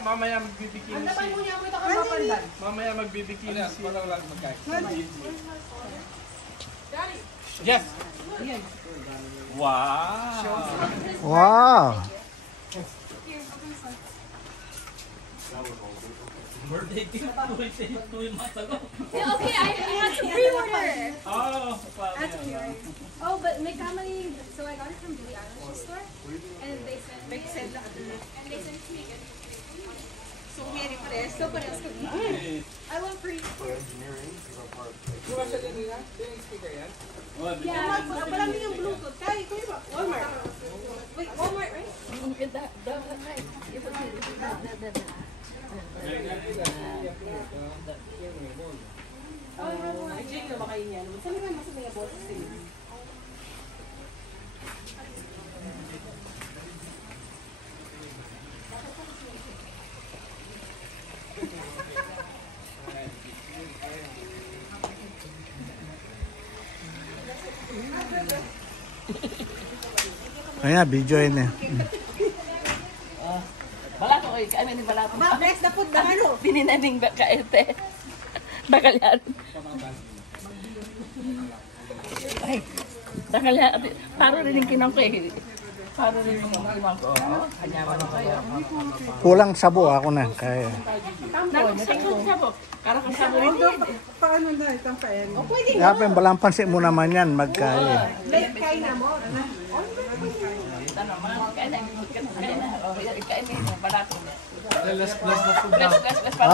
Mamaya magbibikini si... Mamaya magbibikini si... Yes! Wow! Wow! Birthday gift 2 months ago. Yeah, okay, I had to pre-order. Oh, Oh, but my family, so I got it from Billie Eilish's store, and they sent me it to me. So very presto, parehas kami. I want free. For engineering, yeah, Parang yung Bluetooth. Kaya ito yung Walmart. wait, Walmart, right? Ay, Jake na makain yan. Saan naman mas may boses sila? Ayan, video yun eh. Balato kayo, kami ni Balato. Next na food na ano? Pininaming kaete. Bakalyan. Ay, bakalyan. Paro rin yung kinang ko eh. Paro rin yung kinang ko. Kanyaman na kayo. Kulang sabo ako na. Kaya. Nagkakong sabo. Karakang sabo rin yun. Paano na itang paen? O pwede na. Dapat balampansin mo naman yan. Magkaya. Late kain na mo. let's bless the food now.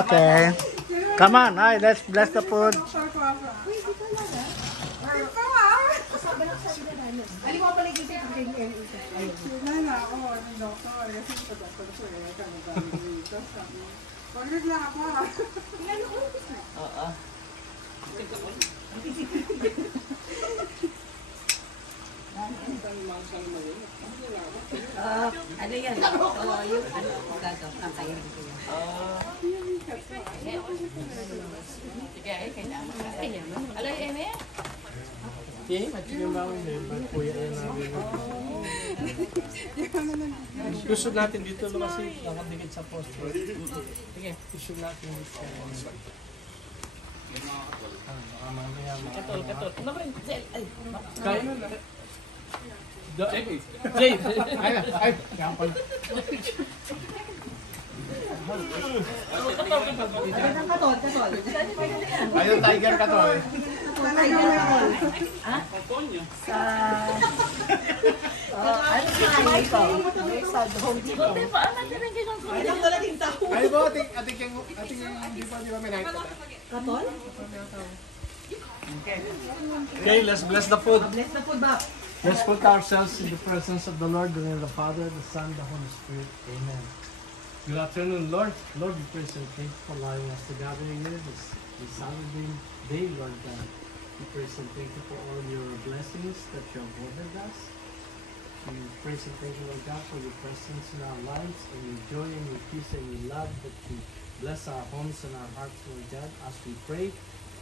Okay. Come on, ay, let's bless the food. Ano mo pala gising kung kayo na ako, ang doktor. Kasi sa doktor ko Pagod lang ako. Oo. Ano yan? So, yung ano, gagawin kayo. Sige, ay, kailangan. Alay, Eme? Okay, machigyan ba ako kuya yan namin. Gusto natin dito kasi nakadikit sa post. Sige, gusto natin dito. Baka mamaya Katol. Ano ba yung Zel? Ay, kaya na. Jay! Ay! Kampal. Katol. Ayun, tiger ka to eh. ha? Sa... ano sa ito? Sa Home Depot. Hindi pa, natin ang kinang ko. Ilang dalating tao. Ay ba, ating yung di ba may nakita? Katol? Okay, let's bless the food. Bless the food ba? Let's put ourselves in the presence of the Lord, in the name of the Father, the Son, the Holy Spirit. Amen. Good afternoon, Lord. Lord, we praise and thank you for allowing us to gather here this Saturday day, Lord God. We praise and thank you for all your blessings that you have ordered us. We praise and thank you, Lord God, for your presence in our lives and your joy and your peace and your love that you bless our homes and our hearts, Lord God, as we pray.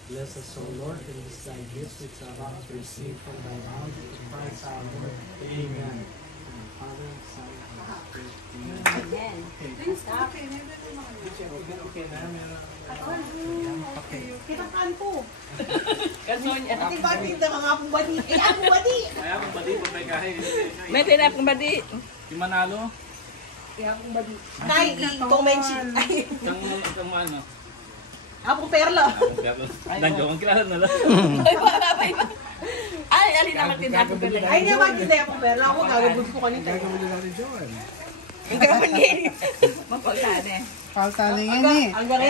Bless us, O Lord, and this thy gifts which are about to receive from thy hand, in Christ our Lord. Amen. And Father, Son, and Holy Spirit. Amen. Okay na, meron. Kitang kanpo. Kasonya. Ating bati na mga apong bati. Apong bati! Ay, akong badi pa may kahit. May tinapong badi. Yung Manalo? Apong bati. Kay, i-mention. Kang ano? Apong perla. Nandiyo kang kilala na lang. Ay, alin naman tinapong badi. Ay, niya ba hindi apong perla? Ako gagabod ko kanito. Gagawin na natin, Joel. Ang gawin niya. Mapagtane. Paltalingin eh. Hanggang